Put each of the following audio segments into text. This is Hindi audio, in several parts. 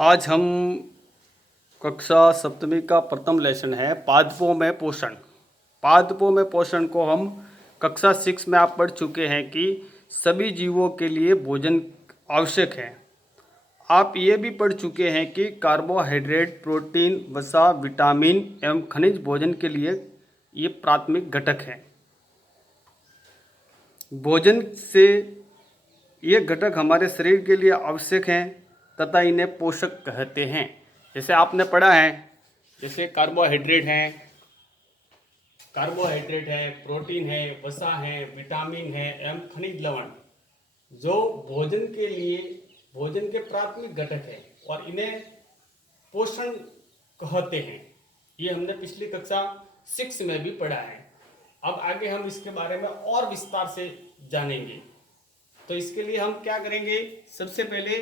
आज हम कक्षा सप्तमी का प्रथम लेसन है पादपों में पोषण। पादपों में पोषण को हम कक्षा 6 में आप पढ़ चुके हैं कि सभी जीवों के लिए भोजन आवश्यक है। आप ये भी पढ़ चुके हैं कि कार्बोहाइड्रेट, प्रोटीन, वसा, विटामिन एवं खनिज भोजन के लिए ये प्राथमिक घटक हैं। भोजन से ये घटक हमारे शरीर के लिए आवश्यक हैं तथा इन्हें पोषक कहते हैं। जैसे आपने पढ़ा है, जैसे कार्बोहाइड्रेट है, प्रोटीन है, वसा है, विटामिन है एवं खनिज लवण जो भोजन के प्राथमिक घटक है और इन्हें पोषण कहते हैं। ये हमने पिछली कक्षा 6 में भी पढ़ा है। अब आगे हम इसके बारे में और विस्तार से जानेंगे। तो इसके लिए हम क्या करेंगे, सबसे पहले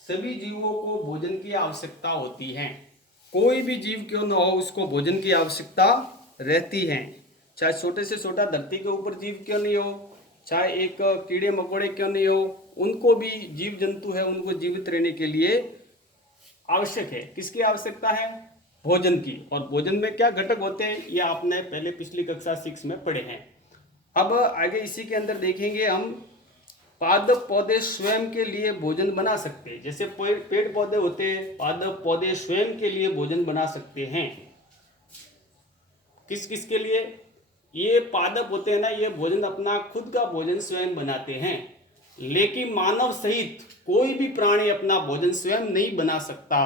सभी जीवों को भोजन की आवश्यकता होती है। कोई भी जीव क्यों न हो, उसको भोजन की आवश्यकता रहती है। चाहे छोटे से छोटा धरती के ऊपर जीव क्यों नहीं हो, चाहे एक कीड़े मकोड़े क्यों नहीं हो, उनको भी जीव जंतु है, उनको जीवित रहने के लिए आवश्यक है। किसकी आवश्यकता है? भोजन की। और भोजन में क्या घटक होते हैं, ये आपने पहले पिछली कक्षा 6 में पढ़े हैं। अब आगे इसी के अंदर देखेंगे हम पादप पौधे स्वयं के लिए भोजन बना सकते हैं। जैसे पेड़ पौधे होते हैं, पादप पौधे स्वयं के लिए भोजन बना सकते हैं। किस किस के लिए? ये पादप होते हैं ना, ये भोजन अपना खुद का भोजन स्वयं बनाते हैं। लेकिन मानव सहित कोई भी प्राणी अपना भोजन स्वयं नहीं बना सकता,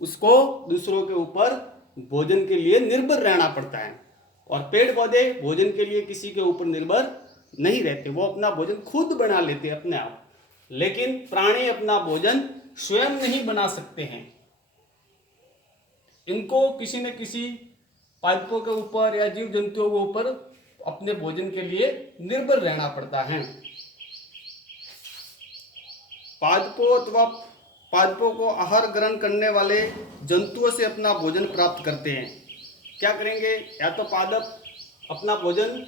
उसको दूसरों के ऊपर भोजन के लिए निर्भर रहना पड़ता है। और पेड़ पौधे भोजन के लिए किसी के ऊपर निर्भर नहीं रहते, वो अपना भोजन खुद बना लेते हैं अपने आप। लेकिन प्राणी अपना भोजन स्वयं नहीं बना सकते हैं, इनको किसी न किसी पादपों के ऊपर या जीव जंतुओं के ऊपर अपने भोजन के लिए निर्भर रहना पड़ता है। पादपों को आहार ग्रहण करने वाले जंतुओं से अपना भोजन प्राप्त करते हैं। क्या करेंगे? या तो पादप अपना भोजन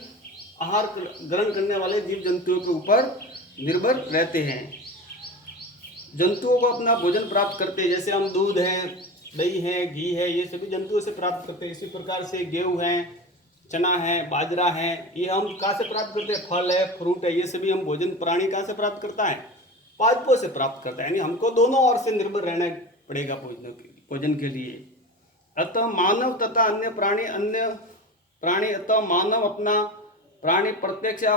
आहार ग्रहण करने वाले जीव जंतुओं के ऊपर निर्भर रहते हैं, जंतुओं को अपना भोजन प्राप्त करते हैं। जैसे हम दूध है, दही है, घी है, ये सभी जंतुओं से प्राप्त करते हैं। इसी प्रकार से गेहूं है, चना है, बाजरा है, ये हम कहाँ से प्राप्त करते हैं? फल है, फ्रूट है, ये सभी हम भोजन प्राणी कहाँ से प्राप्त करता है? पादपों से प्राप्त करता है। यानी हमको दोनों ओर से निर्भर रहना पड़ेगा भोजन के लिए। अतः मानव तथा अन्य प्राणी अतः मानव अपना प्राणी प्रत्यक्ष या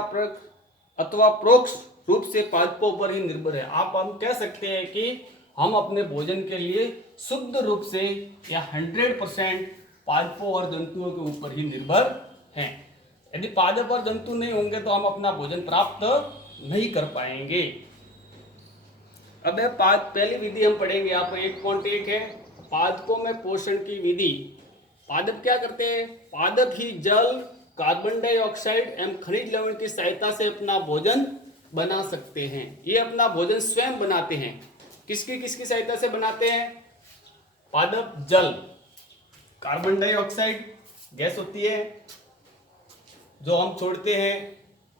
अथवा परोक्ष रूप से पादपों पर ही निर्भर है। हम कह सकते हैं कि हम अपने भोजन के लिए शुद्ध रूप से या 100% पादपों और जंतुओं के ऊपर ही निर्भर हैं। यदि पादप और जंतु नहीं होंगे तो हम अपना भोजन प्राप्त नहीं कर पाएंगे। अब पहली विधि हम पढ़ेंगे, यहाँ पर 1.1 है पादपों में पोषण की विधि। पादप क्या करते हैं? पादप ही जल, कार्बन डाइऑक्साइड एवं खनिज लवण की सहायता से अपना भोजन बना सकते हैं। ये अपना भोजन स्वयं बनाते हैं। किसकी सहायता से बनाते हैं? पादप जल, कार्बन डाइऑक्साइड गैस होती है जो हम छोड़ते हैं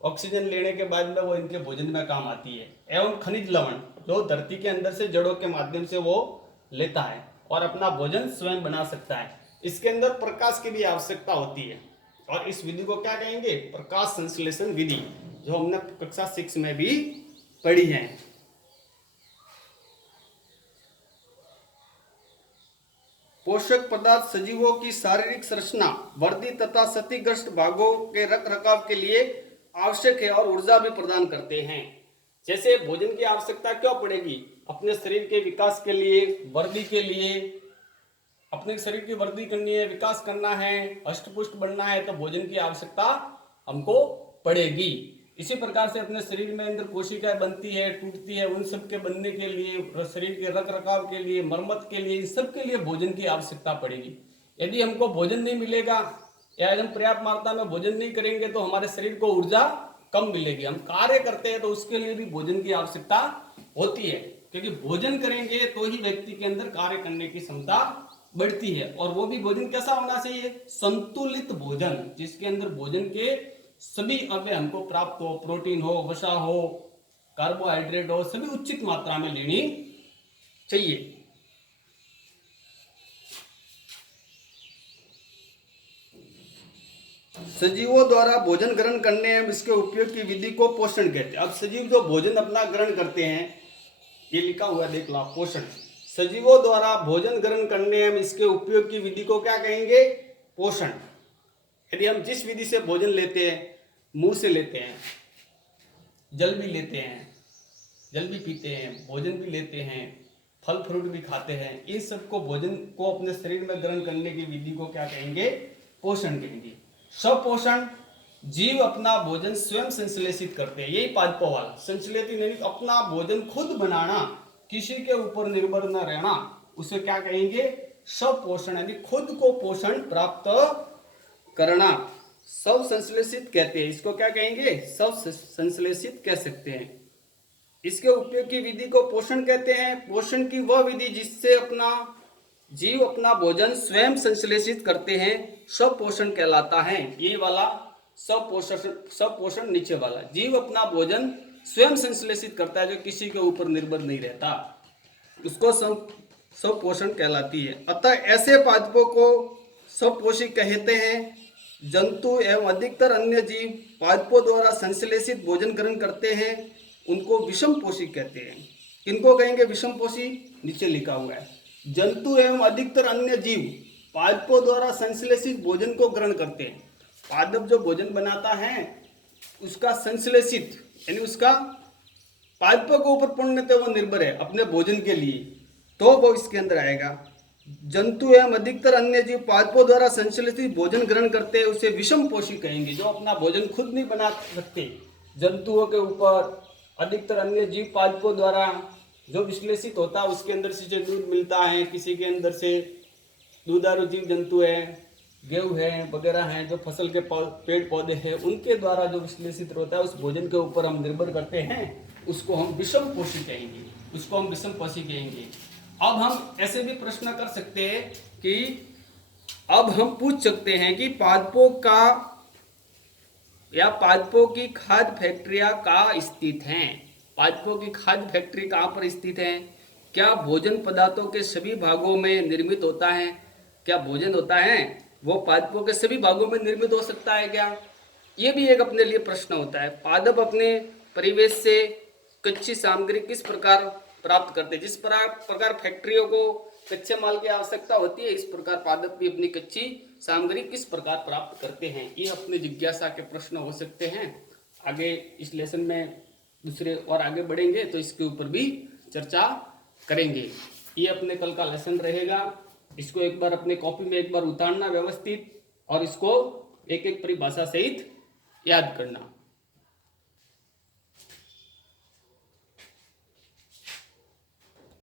ऑक्सीजन लेने के बाद में, वो इनके भोजन में काम आती है, एवं खनिज लवण जो धरती के अंदर से जड़ों के माध्यम से वो लेता है और अपना भोजन स्वयं बना सकता है। इसके अंदर प्रकाश की भी आवश्यकता होती है और इस विधि को क्या कहेंगे? प्रकाश संश्लेषण विधि, जो हमने कक्षा 6 में भी पढ़ी है। पोषक पदार्थ सजीवों की शारीरिक संरचना, वर्दी तथा क्षतिग्रस्त भागों के रखरखाव के लिए आवश्यक है और ऊर्जा भी प्रदान करते हैं। जैसे भोजन की आवश्यकता क्यों पड़ेगी? अपने शरीर के विकास के लिए, वर्दी के लिए, अपने शरीर की वृद्धि करनी है, विकास करना है, हष्ट-पुष्ट बनना है, तो भोजन की आवश्यकता हमको पड़ेगी। इसी प्रकार से अपने शरीर में अंदर कोशिकाएं बनती है, टूटती है, उन सब के बनने के लिए, शरीर के रख रखाव के लिए, मरम्मत के लिए, इन सब के लिए भोजन की आवश्यकता पड़ेगी। यदि हमको भोजन नहीं मिलेगा या हम पर्याप्त मात्रा में भोजन नहीं करेंगे तो हमारे शरीर को ऊर्जा कम मिलेगी। हम कार्य करते हैं तो उसके लिए भी भोजन की आवश्यकता होती है, क्योंकि भोजन करेंगे तो ही व्यक्ति के अंदर कार्य करने की क्षमता बढ़ती है। और वो भी भोजन कैसा होना चाहिए? संतुलित भोजन, जिसके अंदर भोजन के सभी अवयव हमको प्राप्त हो, प्रोटीन हो, वसा हो, कार्बोहाइड्रेट और सभी उचित मात्रा में लेनी चाहिए। सजीवों द्वारा भोजन ग्रहण करने एवं इसके उपयोग की विधि को पोषण कहते हैं। अब सजीव जो भोजन अपना ग्रहण करते हैं, ये लिखा हुआ है, देख लो पोषण। सजीवों द्वारा भोजन ग्रहण करने एवं इसके उपयोग की विधि को क्या कहेंगे? पोषण। यदि हम जिस विधि से भोजन लेते हैं, मुंह से लेते हैं, जल भी लेते हैं, जल भी पीते हैं, भोजन भी लेते हैं, फल फ्रूट भी खाते हैं, इन सबको भोजन को अपने शरीर में ग्रहण करने की विधि को क्या कहेंगे? पोषण कहेंगे। स्वपोषण, जीव अपना भोजन स्वयं संश्लेषित करते हैं, यही पादपों वाला। संश्लेषित यानी अपना भोजन खुद बनाना, किसी के ऊपर निर्भर न रहना, उसे क्या कहेंगे? स्वपोषण, यानी खुद को पोषण प्राप्त करना। स्व संश्लेषित कहते हैं, इसको क्या कहेंगे? स्व संश्लेषित कह सकते हैं। इसके उपयोग की विधि को पोषण कहते हैं। पोषण की वह विधि जिससे अपना जीव अपना भोजन स्वयं संश्लेषित करते हैं, स्वपोषण कहलाता है। ये वाला स्वपोषण नीचे वाला, जीव अपना भोजन स्वयं संश्लेषित करता है, जो किसी के ऊपर निर्भर नहीं रहता, उसको स्वपोषण कहलाती है। अतः ऐसे पादपों को स्वपोषी कहते हैं। जंतु एवं अधिकतर अन्य जीव पादपों द्वारा संश्लेषित भोजन ग्रहण करते हैं, उनको विषमपोषी कहते हैं। किनको कहेंगे विषमपोषी? नीचे लिखा हुआ है। जंतु एवं अधिकतर अन्य जीव पादपों द्वारा संश्लेषित भोजन को ग्रहण करते हैं। पादप जो भोजन बनाता है उसका संश्लेषित यानी उसका पादपों के ऊपर पूर्णतः वो निर्भर है अपने भोजन के लिए, तो वो इसके अंदर आएगा। जंतु एवं अधिकतर अन्य जीव पादपों द्वारा संश्लेषित भोजन ग्रहण करते हैं, उसे विषमपोषी कहेंगे, जो अपना भोजन खुद नहीं बना सकते। जंतुओं के ऊपर अधिकतर अन्य जीव पादपों द्वारा जो विश्लेषित होता है, उसके अंदर से जो दूध मिलता है, किसी के अंदर से दूधारू जीव जंतु है, गेहूँ है वगैरह हैं, जो फसल के पेड़ पौधे हैं, उनके द्वारा जो विश्लेषित होता है, उस भोजन के ऊपर हम निर्भर करते हैं, उसको हम विषमपोषी कहेंगे, उसको हम विषमपोषी कहेंगे। अब हम ऐसे भी प्रश्न कर सकते हैं कि अब हम पूछ सकते हैं कि पादपों का या पादपों की खाद्य फैक्ट्रियां कहाँ स्थित हैं? पादपों की खाद्य फैक्ट्री कहाँ पर स्थित है? क्या भोजन पदार्थों के सभी भागों में निर्मित होता है? क्या भोजन होता है वो पादपों के सभी भागों में निर्मित हो सकता है क्या? ये भी एक अपने लिए प्रश्न होता है। पादप अपने परिवेश से कच्ची सामग्री किस प्रकार प्राप्त करते हैं? जिस प्रकार फैक्ट्रियों को कच्चे माल की आवश्यकता होती है, इस प्रकार पादप भी अपनी कच्ची सामग्री किस प्रकार प्राप्त करते हैं? ये अपने जिज्ञासा के प्रश्न हो सकते हैं। आगे इस लेसन में दूसरे और आगे बढ़ेंगे तो इसके ऊपर भी चर्चा करेंगे। ये अपने कल का लेसन रहेगा। इसको एक बार अपने कॉपी में एक बार उतारना व्यवस्थित, और इसको एक एक परिभाषा सहित याद करना।